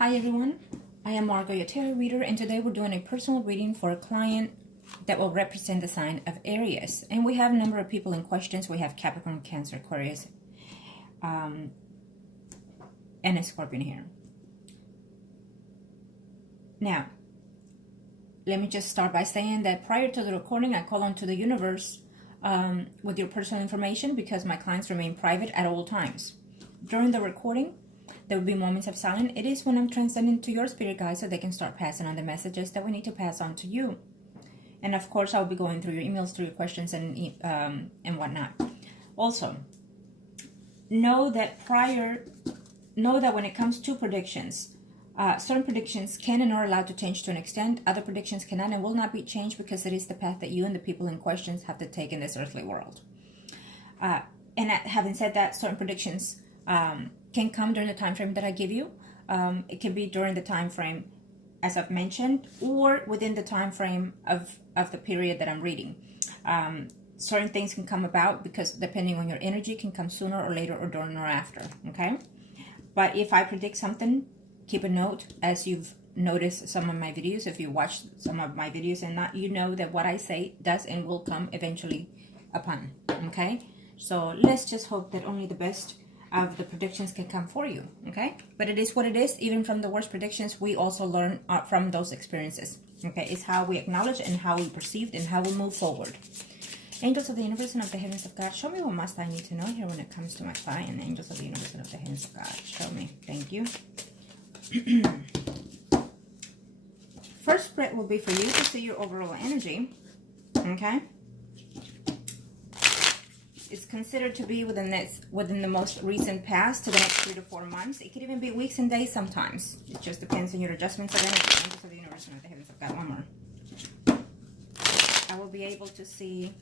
Hi everyone, I am Margourtarotreader, and today we're doing a personal reading for a client that will represent the sign of Aries. And we have a number of people in questions. We have Capricorn, Cancer, Aquarius, and a Scorpion here. Now, let me just start by saying that prior to the recording, I call onto the universe with your personal information because my clients remain private at all times. During the recording, there will be moments of silence. It is when I'm transcending to your spirit guides so they can start passing on the messages that we need to pass on to you. And of course, I'll be going through your emails, through your questions, and whatnot. Also, know that when it comes to predictions, certain predictions can and are allowed to change to an extent. Other predictions cannot and will not be changed because it is the path that you and the people in questions have to take in this earthly world. And having said that, certain predictions can come during the time frame that I give you. It can be during the time frame, as I've mentioned, or within the time frame of the period that I'm reading. Certain things can come about because depending on your energy, can come sooner or later or during or after, okay? But if I predict something, keep a note, as you've noticed some of my videos, if you watch some of my videos and not, you know that what I say does and will come eventually upon, okay? So let's just hope that only the best of the predictions can come for you, okay? But it is what it is. Even from the worst predictions, we also learn from those experiences, okay? It's how we acknowledge and how we perceive and how we move forward. Angels of the universe and of the heavens of God, show me what must I need to know here when it comes to my client. Angels of the universe and of the heavens of God, show me. Thank you. First spread will be for you to see your overall energy, okay? It's considered to be within the most recent past to the next 3 to 4 months. It could even be weeks and days sometimes. It just depends on your adjustments of energy. Angels of the universe and of the heavens of God. One more. I will be able to see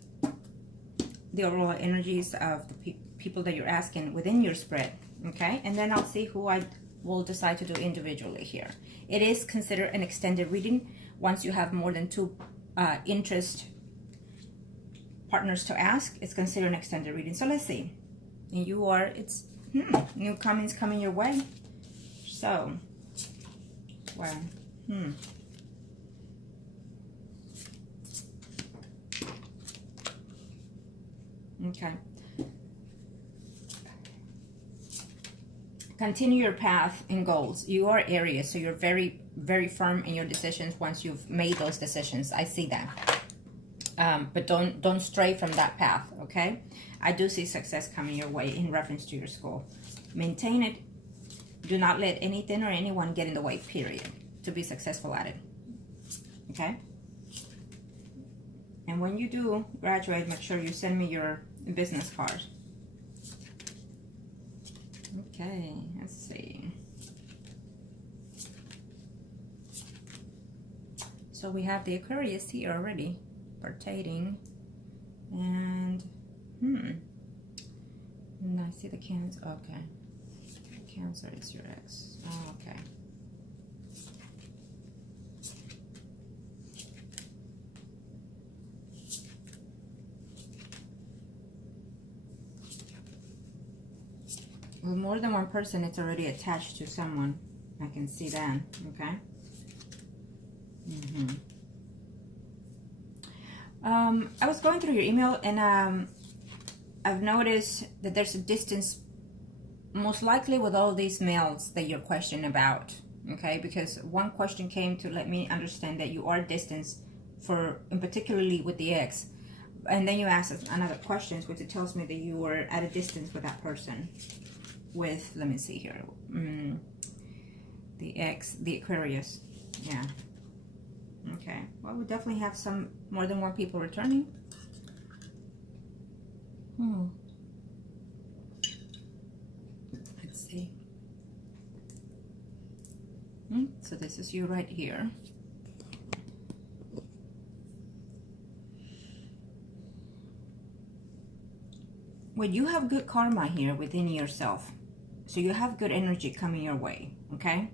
the overall energies of the people that you're asking within your spread, okay? And then I'll see who I will decide to do individually here. It is considered an extended reading once you have more than 2 partners to ask. It's considered an extended reading. So let's see. And you are, new comments coming your way. So, well, okay. Continue your path and goals. You are Aries, so you're very, very firm in your decisions once you've made those decisions. I see that. But don't stray from that path, okay? I do see success coming your way in reference to your school. Maintain it. Do not let anything or anyone get in the way, period, to be successful at it, okay? And when you do graduate, make sure you send me your business card. Okay, let's see. So we have the Aquarius here already. Rotating, and and I see the Cancer. Okay, Cancer is your ex. Oh, okay. With more than one person, it's already attached to someone. I can see that. Okay. I was going through your email and I've noticed that there's a distance, most likely with all these males that you're questioning about, okay? Because one question came to let me understand that you are distanced and particularly with the ex. And then you asked another question, which it tells me that you were at a distance with that person. With, let me see here, the ex, the Aquarius, yeah. Okay, well, we definitely have more than one people returning. Let's see. So this is you right here. Well, you have good karma here within yourself. So you have good energy coming your way, okay?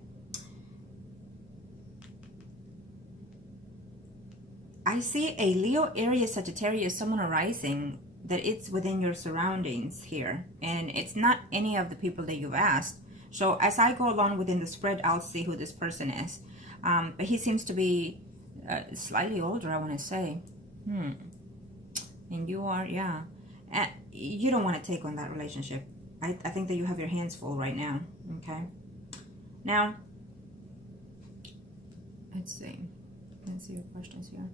I see a Leo, Aries, Sagittarius, someone arising that it's within your surroundings here. And it's not any of the people that you've asked, So as I go along within the spread, I'll see who this person is. But he seems to be slightly older, I want to say. And you are, yeah. You don't want to take on that relationship. I think that you have your hands full right now. Okay. Now, let's see. Let's see your questions here.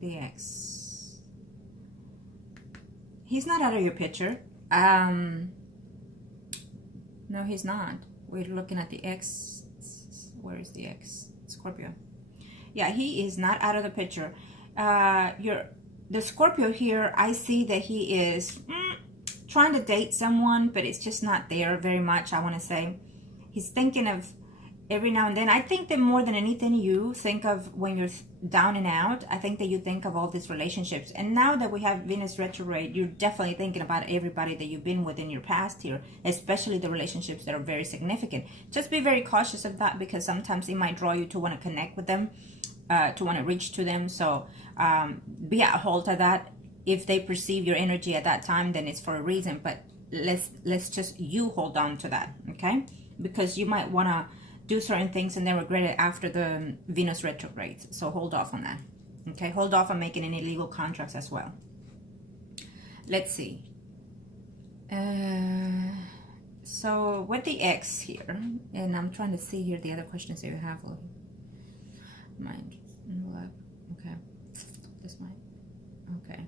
The ex. He's not out of your picture. No, he's not. We're looking at the ex. Where is the ex? Scorpio. Yeah, he is not out of the picture. The Scorpio here, I see that he is trying to date someone, but it's just not there very much, I want to say. He's thinking of every now and then. I think that more than anything you think of when you're down and out, I think that you think of all these relationships. And now that we have Venus retrograde, you're definitely thinking about everybody that you've been with in your past here, especially the relationships that are very significant. Just be very cautious of that, because sometimes it might draw you to want to connect with them, to want to reach to them. So be at hold of that. If they perceive your energy at that time, then it's for a reason. But let's just you hold on to that, okay? Because you might want to do certain things and then regret it after the Venus retrograde. So hold off on that. Okay, hold off on making any legal contracts as well. Let's see. So with the ex here, and I'm trying to see here the other questions that you have. Mind. Okay. This might. Okay.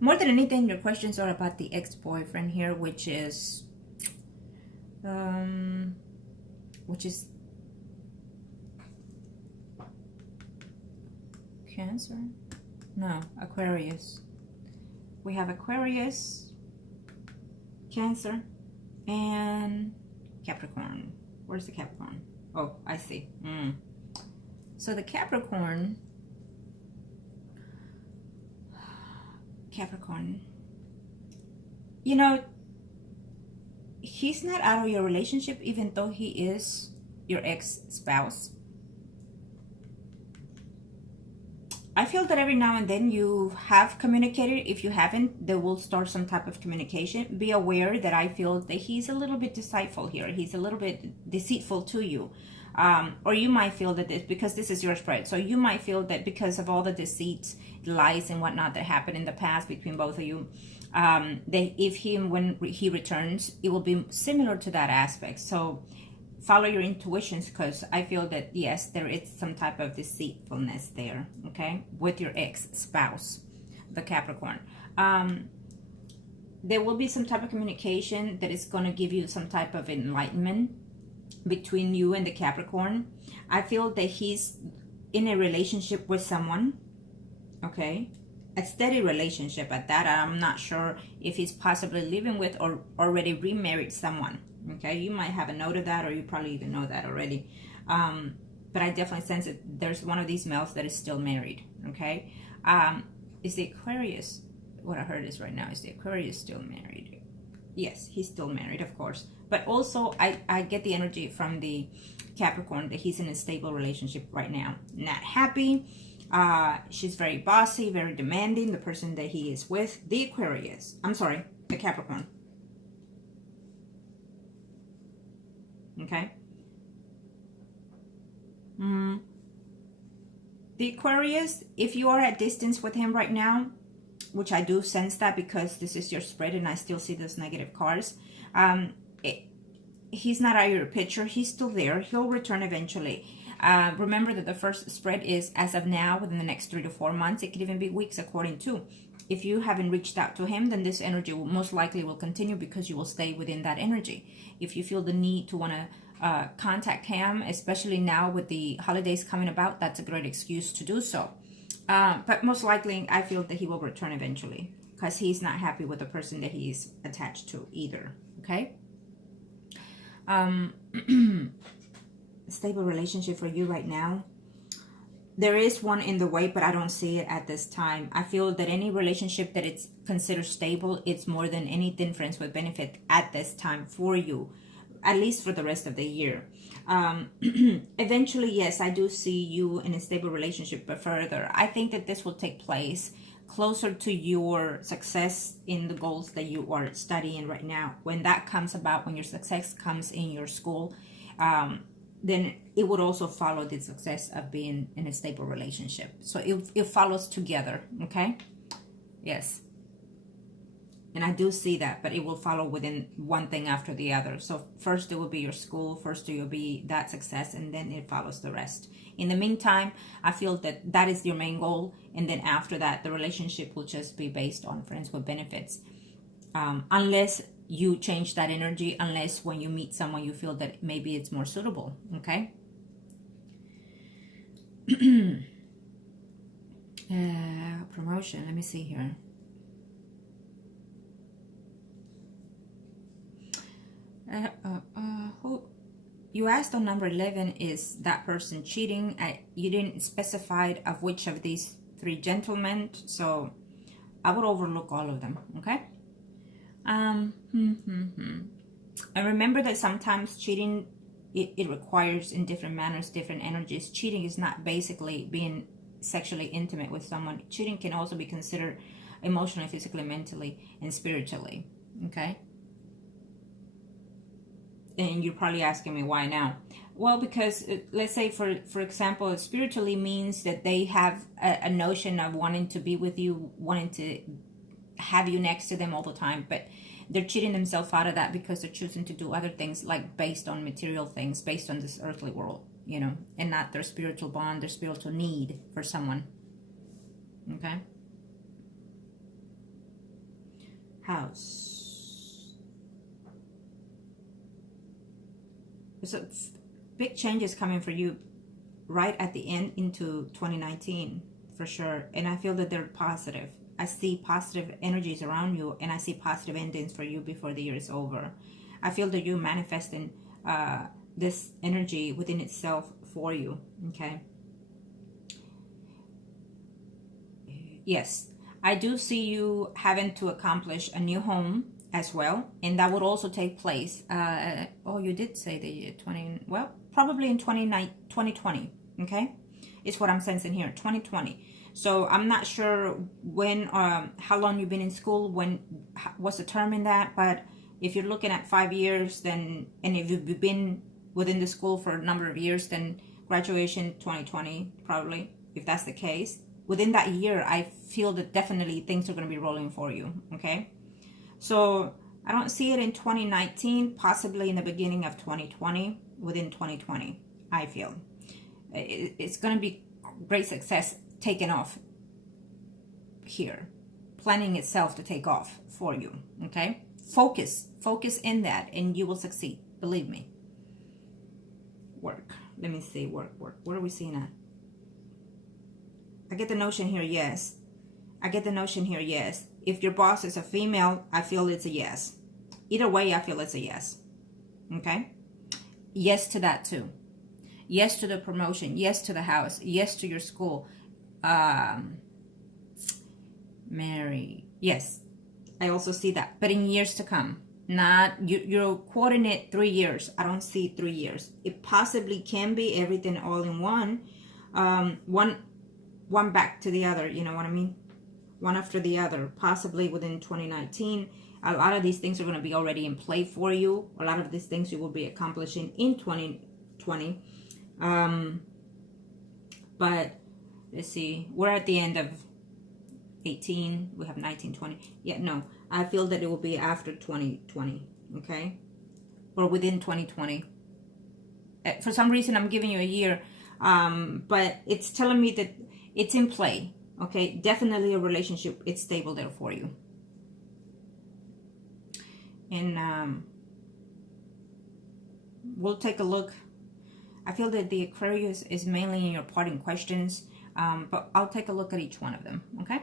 More than anything, your questions are about the ex-boyfriend here, which is Cancer? No, Aquarius. We have Aquarius, Cancer, and Capricorn. Where's the Capricorn? Oh, I see. So the Capricorn, you know, he's not out of your relationship, even though he is your ex-spouse. I feel that every now and then you have communicated. If you haven't, they will start some type of communication. Be aware that I feel that he's a little bit deceitful here. He's a little bit deceitful to you. Or you might feel that because this is your spread. So you might feel that because of all the deceit, lies and whatnot that happened in the past between both of you, that when he returns, it will be similar to that aspect. So follow your intuitions, because I feel that, yes, there is some type of deceitfulness there, okay, with your ex-spouse, the Capricorn. There will be some type of communication that is going to give you some type of enlightenment between you and the Capricorn. I feel that he's in a relationship with someone, okay, a steady relationship at that. I'm not sure if he's possibly living with or already remarried someone. Okay, you might have a note of that, or you probably even know that already. But I definitely sense that there's one of these males that is still married. Okay, is the Aquarius, what I heard is right now, is the Aquarius still married? Yes, he's still married, of course. But also, I get the energy from the Capricorn that he's in a stable relationship right now. Not happy. She's very bossy, very demanding, the person that he is with. The Aquarius. I'm sorry, the Capricorn. Okay. The Aquarius, if you are at distance with him right now, which I do sense that because this is your spread and I still see those negative cards, he's not out of your picture. He's still there. He'll return eventually. Remember that the first spread is as of now, within the next 3 to 4 months. It could even be weeks according to. If you haven't reached out to him, then this energy will most likely will continue, because you will stay within that energy. If you feel the need to want to contact him, especially now with the holidays coming about, that's a great excuse to do so. But most likely, I feel that he will return eventually, because he's not happy with the person that he's attached to either. Okay? Stable relationship for you right now. There is one in the way, but I don't see it at this time. I feel that any relationship that it's considered stable, it's more than anything friends with benefit at this time for you, at least for the rest of the year. Eventually, yes, I do see you in a stable relationship, but further, I think that this will take place closer to your success in the goals that you are studying right now. When that comes about, when your success comes in your school, then it would also follow the success of being in a stable relationship. So it follows together, okay? Yes. And I do see that, but it will follow within one thing after the other. So first it will be your school, first it will be that success, and then it follows the rest. In the meantime, I feel that that is your main goal. And then after that, the relationship will just be based on friends with benefits. Unless you change that energy, unless when you meet someone, you feel that maybe it's more suitable, okay? Promotion, let me see here. Who you asked on number 11, is that person cheating? You didn't specify of which of these 3 gentlemen, so I would overlook all of them, okay? And remember that sometimes cheating, it requires in different manners, different energies. Cheating is not basically being sexually intimate with someone. Cheating can also be considered emotionally, physically, mentally, and spiritually, okay? And you're probably asking me why now. Well, because let's say for example, spiritually means that they have a notion of wanting to be with you, wanting to have you next to them all the time, but they're cheating themselves out of that because they're choosing to do other things, like based on material things, based on this earthly world, you know, and not their spiritual bond, their spiritual need for someone. Okay? House. So big changes coming for you right at the end into 2019 for sure. And I feel that they're positive. I see positive energies around you, and I see positive endings for you before the year is over. I feel that you're manifesting this energy within itself for you, okay? Yes, I do see you having to accomplish a new home as well, and that would also take place. Oh, you did say the 20, well, probably in 2020, okay? It's what I'm sensing here, 2020. So I'm not sure when, how long you've been in school, what's the term in that, but if you're looking at 5 years, then, and if you've been within the school for a number of years, then graduation 2020, probably, if that's the case. Within that year, I feel that definitely things are going to be rolling for you, okay? So I don't see it in 2019, possibly in the beginning of 2020, within 2020, I feel. It's going to be great success taking off here, planning itself to take off for you, okay? Focus in that, and you will succeed, believe me. Work, let me see, work. What are we seeing at? I get the notion here, yes. I get the notion here, yes. If your boss is a female, I feel it's a yes. Either way, I feel it's a yes. Okay? Yes to that too. Yes to the promotion. Yes to the house. Yes to your school. Mary. Yes. I also see that. But in years to come. Not, you're quoting it 3 years. I don't see 3 years. It possibly can be everything all in one. One back to the other. You know what I mean? One after the other, possibly within 2019. A lot of these things are going to be already in play for you. A lot of these things you will be accomplishing in 2020. But let's see, we're at the end of 18. We have 19, 20. Yeah, no, I feel that it will be after 2020, okay? Or within 2020. For some reason, I'm giving you a year, but it's telling me that it's in play. Okay, definitely a relationship. It's stable there for you. And we'll take a look. I feel that the Aquarius is mainly in your parting questions, but I'll take a look at each one of them, okay?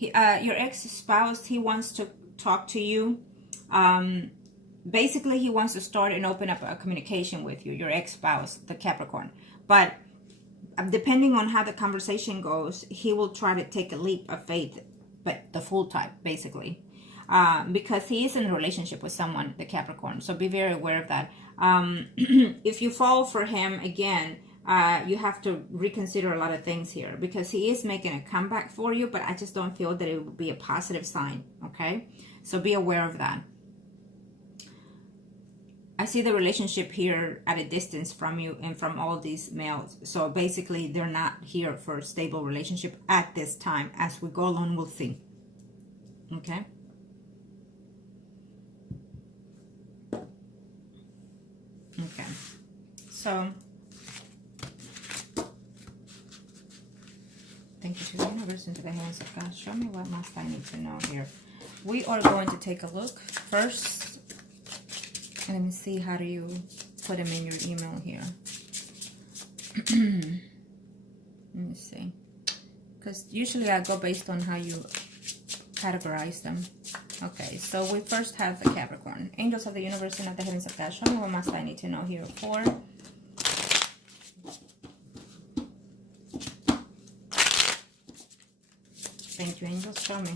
Your ex-spouse, he wants to talk to you. Basically, he wants to start and open up a communication with you, your ex-spouse, the Capricorn. But depending on how the conversation goes, he will try to take a leap of faith, but the full type, basically. because he is in a relationship with someone, the Capricorn. So be very aware of that. If you fall for him again, you have to reconsider a lot of things here, because he is making a comeback for you, but I just don't feel that it would be a positive sign, okay? So be aware of that. I see the relationship here at a distance from you and from all these males. So basically, they're not here for a stable relationship at this time. As we go along, we'll see. Okay? Okay. So, thank you to the universe and to the hands of God. Show me what must I need to know here. We are going to take a look first. Let me see, how do you put them in your email here? Let me see. Because usually I go based on how you categorize them. Okay, so we first have the Capricorn. Angels of the universe and of the heavens of God. Show me what must I need to know here for. Thank you, angels. Show me.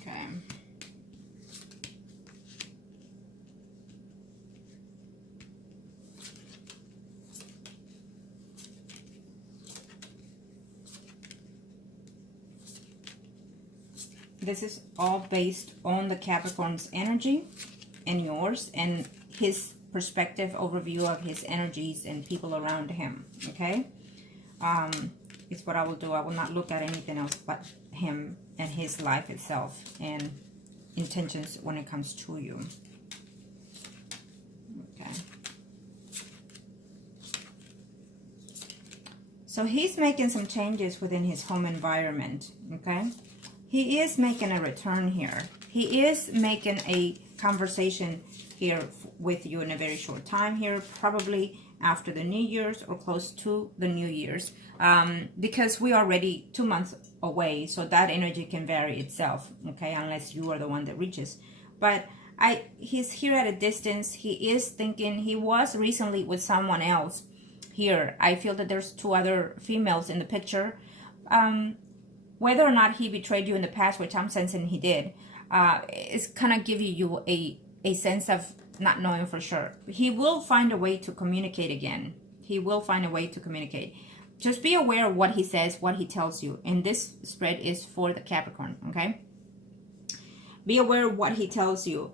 Okay. This is all based on the Capricorn's energy and yours, and his perspective overview of his energies and people around him, okay? It's what I will do. I will not look at anything else but him and his life itself and intentions when it comes to you. Okay. So he's making some changes within his home environment, okay? He is making a return here. He is making a conversation here with you in a very short time here, probably after the New Year's or close to the New Year's, because we are already 2 months away, so that energy can vary itself, okay, unless you are the one that reaches. But he's here at a distance. He is thinking, he was recently with someone else here. I feel that there's 2 other females in the picture. Whether or not he betrayed you in the past, which I'm sensing he did, it's kind of giving you a sense of not knowing for sure. He will find a way to communicate again. He will find a way to communicate. Just be aware of what he says, what he tells you. And this spread is for the Capricorn, okay? Be aware of what he tells you,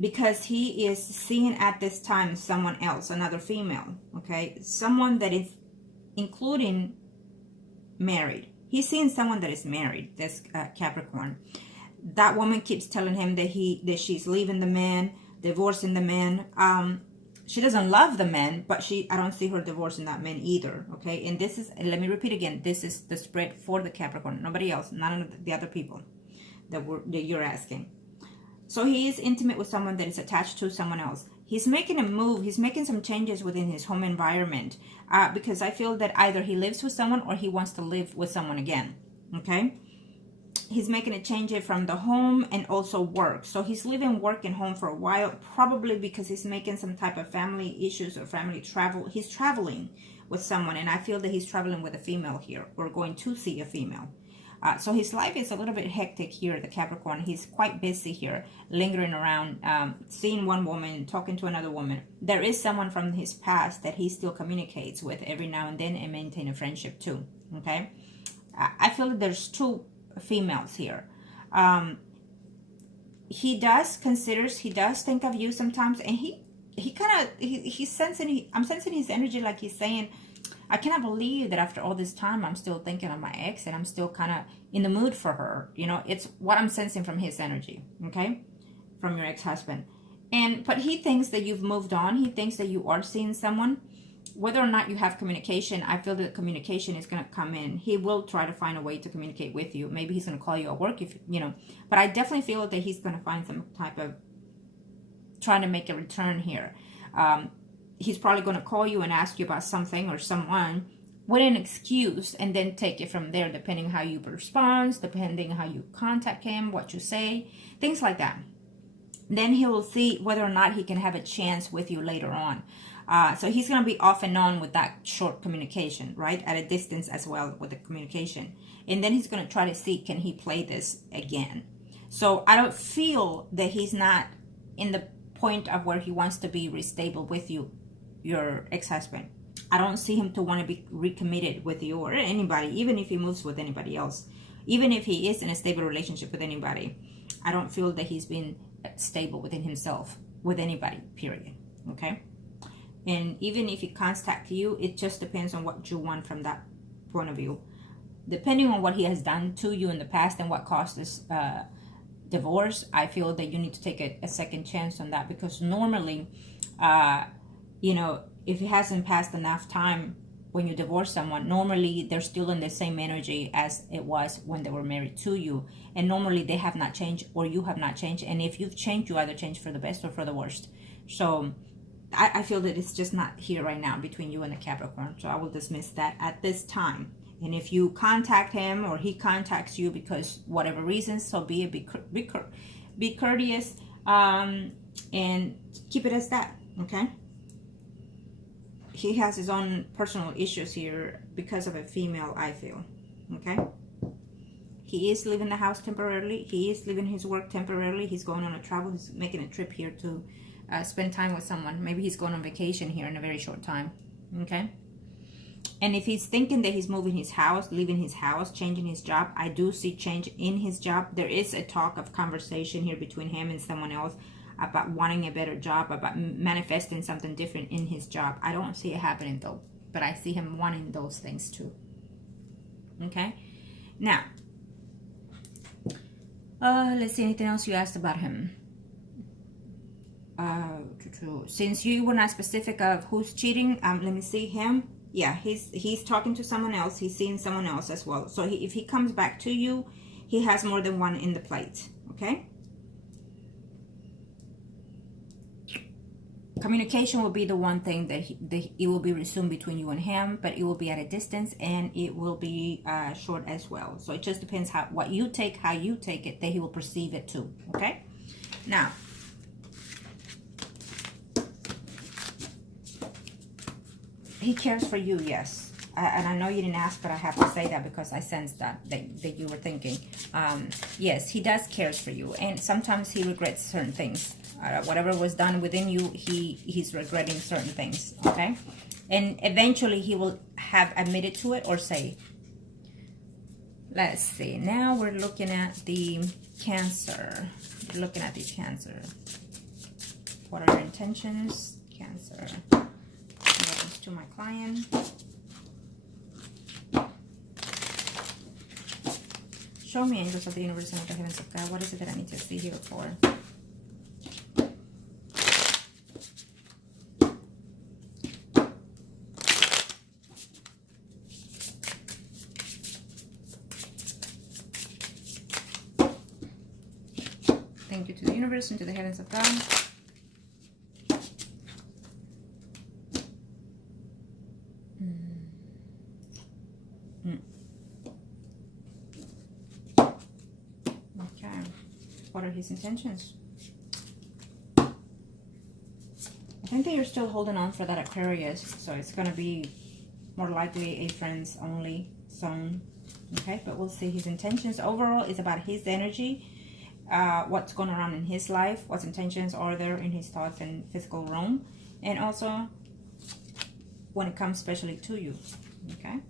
because he is seeing at this time someone else, another female, okay? Someone that is including married. He's seeing someone that is married, this Capricorn. That woman keeps telling him that she's leaving the man, divorcing the man. She doesn't love the man, but I don't see her divorcing that man either, okay? And this is, let me repeat again, this is the spread for the Capricorn, nobody else, none of the other people that you're asking. So he is intimate with someone that is attached to someone else. He's making a move. He's making some changes within his home environment, because I feel that either he lives with someone or he wants to live with someone again, okay? He's making a change from the home and also work. So he's leaving work and home for a while, probably because he's making some type of family issues or family travel. He's traveling with someone, and I feel that he's traveling with a female here, or going to see a female. So his life is a little bit hectic here, the Capricorn. He's quite busy here, lingering around, seeing one woman, talking to another woman. There is someone from his past that he still communicates with every now and then and maintain a friendship too, okay? I feel that there's 2 females here. He does think of you sometimes, and he's sensing, I'm sensing his energy, like he's saying, I cannot believe that after all this time I'm still thinking of my ex and I'm still kind of in the mood for her. You know, it's what I'm sensing from his energy, okay? From your ex-husband. But he thinks that you've moved on. He thinks that you are seeing someone. Whether or not you have communication, I feel that communication is going to come in. He will try to find a way to communicate with you. Maybe he's going to call you at work, but I definitely feel that he's going to find some type of trying to make a return here. He's probably going to call you and ask you about something or someone, with an excuse, and then take it from there, depending how you respond, depending how you contact him, what you say, things like that. Then he will see whether or not he can have a chance with you later on. So he's going to be off and on with that short communication, right? At a distance as well with the communication. And then he's going to try to see, can he play this again? So I don't feel that he's not in the point of where he wants to be restable with you, your ex-husband. I don't see him to want to be recommitted with you or anybody, even if he moves with anybody else. Even if he is in a stable relationship with anybody, I don't feel that he's been stable within himself with anybody, period. Okay? And even if he contacts you, it just depends on what you want from that point of view. Depending on what he has done to you in the past and what caused this divorce, I feel that you need to take a second chance on that, because normally, you know, if it hasn't passed enough time when you divorce someone, normally they're still in the same energy as it was when they were married to you. And normally they have not changed, or you have not changed. And if you've changed, you either change for the best or for the worst. So I feel that it's just not here right now between you and the Capricorn. So I will dismiss that at this time. And if you contact him or he contacts you because whatever reasons, so be it. Be courteous, and keep it as that. Okay. He has his own personal issues here because of a female, I feel. Okay. He is leaving the house temporarily. He is leaving his work temporarily. He's going on a travel. He's making a trip here to spend time with someone. Maybe he's going on vacation here in a very short time. Okay. And if he's thinking that he's moving his house, leaving his house, changing his job, I do see change in his job. There is a talk of conversation here between him and someone else about wanting a better job, about manifesting something different in his job. I don't see it happening though, but I see him wanting those things too. Okay. Now, let's see, anything else you asked about him. Since you were not specific of who's cheating, let me see him. Yeah, he's talking to someone else. He's seeing someone else as well. So if he comes back to you, he has more than one in the plate. Okay. Communication will be the one thing that it will be resumed between you and him, but it will be at a distance, and it will be short as well. So it just depends what you take, how you take it, that he will perceive it too. Okay. Now, he cares for you, yes. And I know you didn't ask, but I have to say that because I sensed that you were thinking. Yes, he does cares for you. And sometimes he regrets certain things. Whatever was done within you, he's regretting certain things, okay? And eventually he will have admitted to it or say. Let's see. Now we're looking at the Cancer. We're looking at the Cancer. What are your intentions? Cancer. To my client. Show me, angels of the universe and of the heavens of God. What is it that I need to see here for? Thank you to the universe and to the heavens of God. What are his intentions? I think that you're still holding on for that Aquarius, so it's going to be more likely a friends only zone. Okay, but we'll see. His intentions overall is about his energy, what's going on in his life, what intentions are there in his thoughts and physical realm, and also when it comes especially to you. Okay.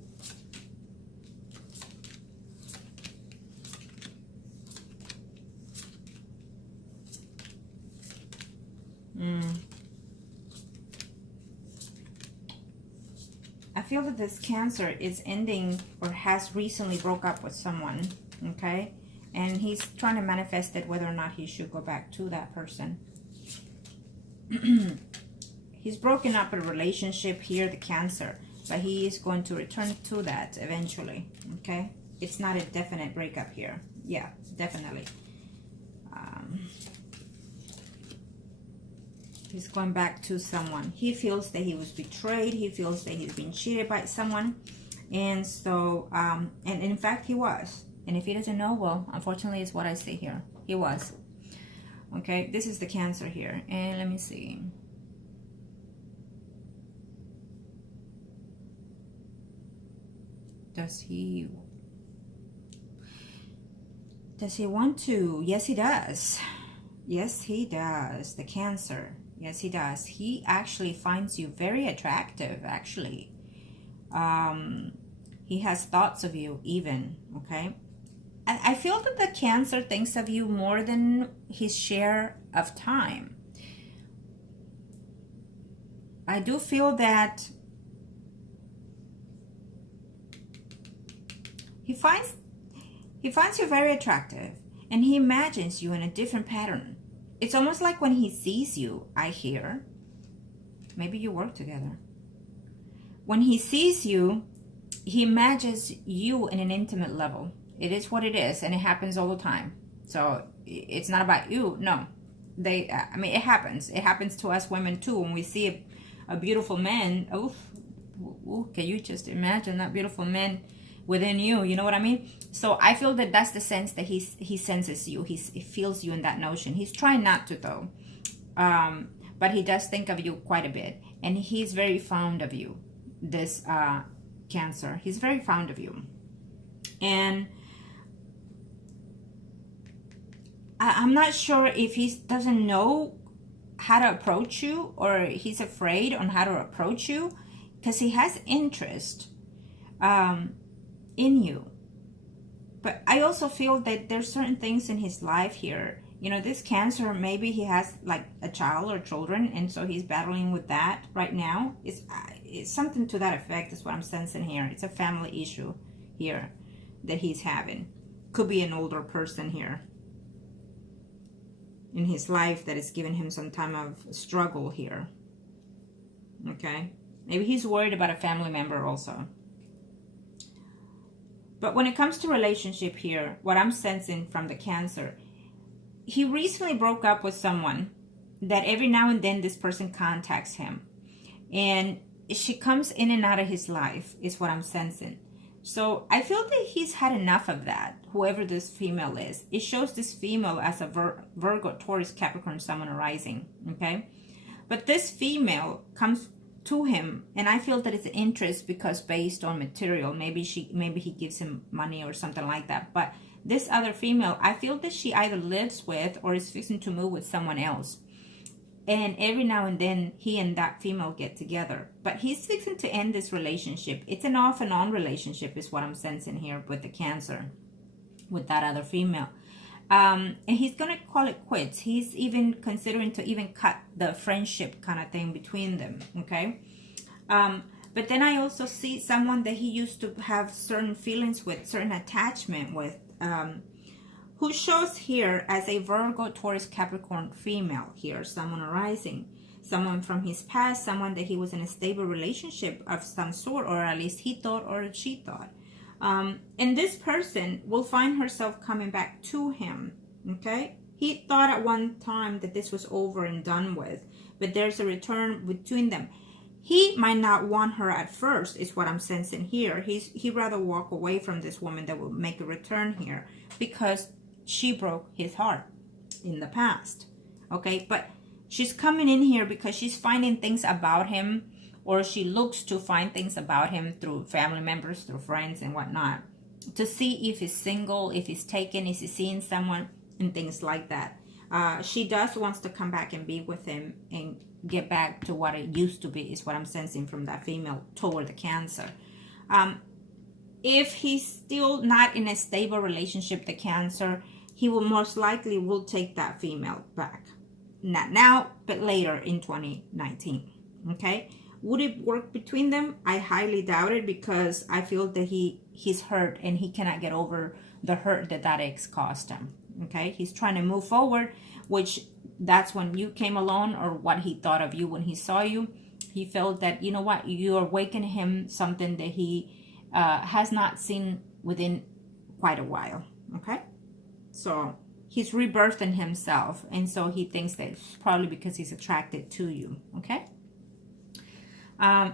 I feel that this Cancer is ending or has recently broke up with someone, okay? And he's trying to manifest it whether or not he should go back to that person. He's broken up a relationship here, the Cancer, but he is going to return to that eventually, okay? It's not a definite breakup here. Yeah, definitely. He's going back to someone. He feels that he was betrayed. He feels that he's been cheated by someone. And so, and in fact, he was. And if he doesn't know, well, unfortunately, it's what I see here. He was. Okay, this is the Cancer here. And let me see. Does he want to? Yes, he does. Yes, he does. The Cancer. Yes, he does. He actually finds you very attractive, actually. He has thoughts of you even, okay? And I feel that the Cancer thinks of you more than his share of time. I do feel that he finds you very attractive, and he imagines you in a different pattern. It's almost like when he sees you, I hear, maybe you work together. When he sees you, he imagines you in an intimate level. It is what it is, and it happens all the time. So it's not about you. No, I mean, it happens. It happens to us women too. When we see a beautiful man, can you just imagine that beautiful man within you? You know what I mean? So I feel that that's the sense that he senses you. He feels you in that notion. He's trying not to though, but he does think of you quite a bit, and he's very fond of you. This Cancer, he's very fond of you, and I'm not sure if he doesn't know how to approach you, or he's afraid on how to approach you, because he has interest in you. But I also feel that there's certain things in his life here. You know, this Cancer, maybe he has like a child or children, and so he's battling with that right now. It's something to that effect is what I'm sensing here. It's a family issue here that he's having. Could be an older person here in his life that is giving him some time of struggle here. Okay? Maybe he's worried about a family member also. But when it comes to relationship here, what I'm sensing from the Cancer, he recently broke up with someone that every now and then this person contacts him. And she comes in and out of his life is what I'm sensing. So I feel that he's had enough of that, whoever this female is. It shows this female as a Virgo, Taurus, Capricorn, Sun, and Rising, okay? But this female comes to him, and I feel that it's an interest because based on material. Maybe he gives him money or something like that. But this other female, I feel that she either lives with or is fixing to move with someone else. And every now and then, he and that female get together. But he's fixing to end this relationship. It's an off and on relationship is what I'm sensing here with the Cancer, with that other female. And he's going to call it quits. He's even considering to even cut the friendship kind of thing between them, okay? But then I also see someone that he used to have certain feelings with, certain attachment with, who shows here as a Virgo, Taurus, Capricorn female here, someone arising, someone from his past, someone that he was in a stable relationship of some sort, or at least he thought or she thought. And this person will find herself coming back to him, okay? He thought at one time that this was over and done with, but there's a return between them. He might not want her at first, is what I'm sensing here. He'd rather walk away from this woman that will make a return here because she broke his heart in the past, okay? But she's coming in here because she's finding things about him, or she looks to find things about him through family members, through friends and whatnot, to see if he's single, if he's taken, is he seeing someone, and things like that. She wants to come back and be with him and get back to what it used to be, is what I'm sensing from that female toward the Cancer. If he's still not in a stable relationship, the Cancer, he will most likely will take that female back. Not now, but later in 2019, okay? Would it work between them? I highly doubt it, because I feel that he's hurt and he cannot get over the hurt that ex caused him. Okay, he's trying to move forward, which that's when you came along, or what he thought of you when he saw you. He felt that, you know what, you awakened him something that he has not seen within quite a while. Okay, so he's rebirthing himself, and so he thinks that it's probably because he's attracted to you. Okay.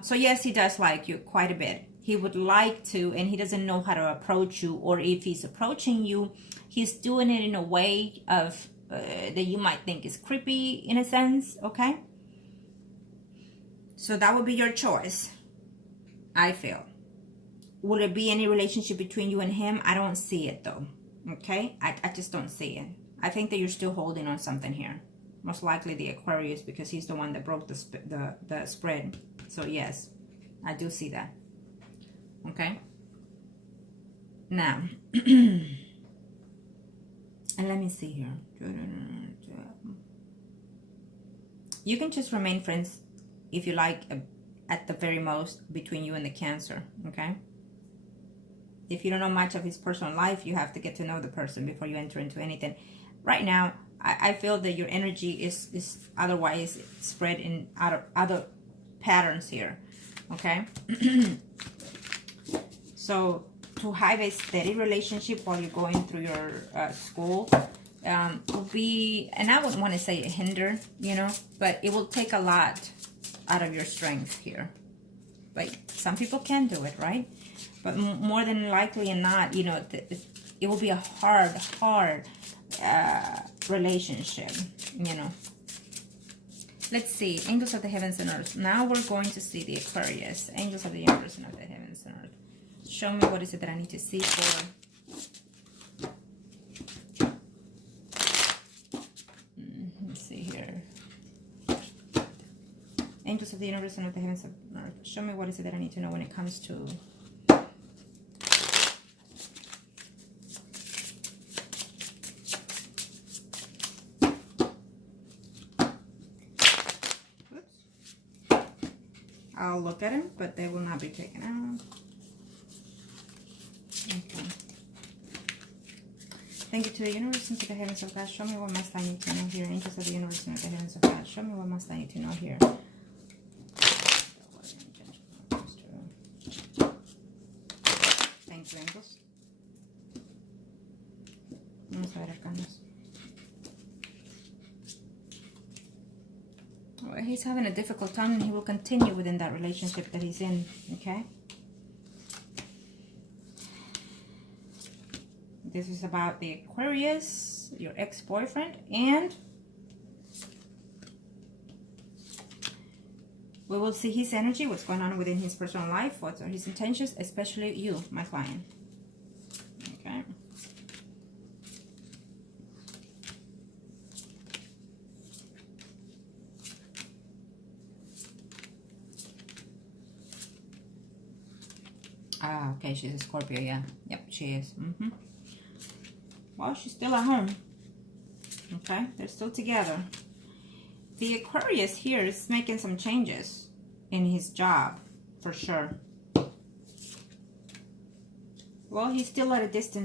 So yes, he does like you quite a bit. he would like to, and he doesn't know how to approach you, or if he's approaching you, he's doing it in a way of that you might think is creepy in a sense, okay? So that would be your choice, I feel. Will there be any relationship between you and him? I don't see it though, okay? I just don't see it. I think that you're still holding on something here. Most likely the Aquarius, because he's the one that broke the spread. So yes, I do see that. Okay. Now, and let me see here. You can just remain friends if you like, at the very most, between you and the Cancer. Okay. If you don't know much of his personal life, you have to get to know the person before you enter into anything. Right now, I feel that your energy is otherwise spread in other patterns here. Okay. So to have a steady relationship while you're going through your school will be, and I wouldn't want to say a hinder, you know, but it will take a lot out of your strength here. Like, some people can do it, right? But more than likely and not, you know, it will be a hard relationship, you know. Let's see, angels of the heavens and earth. Now we're going to see the Aquarius, angels of the universe and of the heavens and earth. Show me what is it that I need to see for. Let's see here. Angels of the universe and of the heavens and earth. Show me what is it that I need to know when it comes to. I'll look at them, but they will not be taken out. Okay. Thank you to the universe and to the heavens of God. Show me what must I need to know here. Angels of the universe and of the heavens of God. Show me what must I need to know here. Thank you, angels. Vamos a ver, arcanos. Well, he's having a difficult time, and he will continue within that relationship that he's in, okay? This is about the Aquarius, your ex-boyfriend, and we will see his energy, what's going on within his personal life, what are his intentions, especially you, my client. Okay. Ah, okay, she's a Scorpio, yeah. Yep, she is. Well, she's still at home. Okay, they're still together. The Aquarius here is making some changes in his job, for sure. Well, he's still at a distance.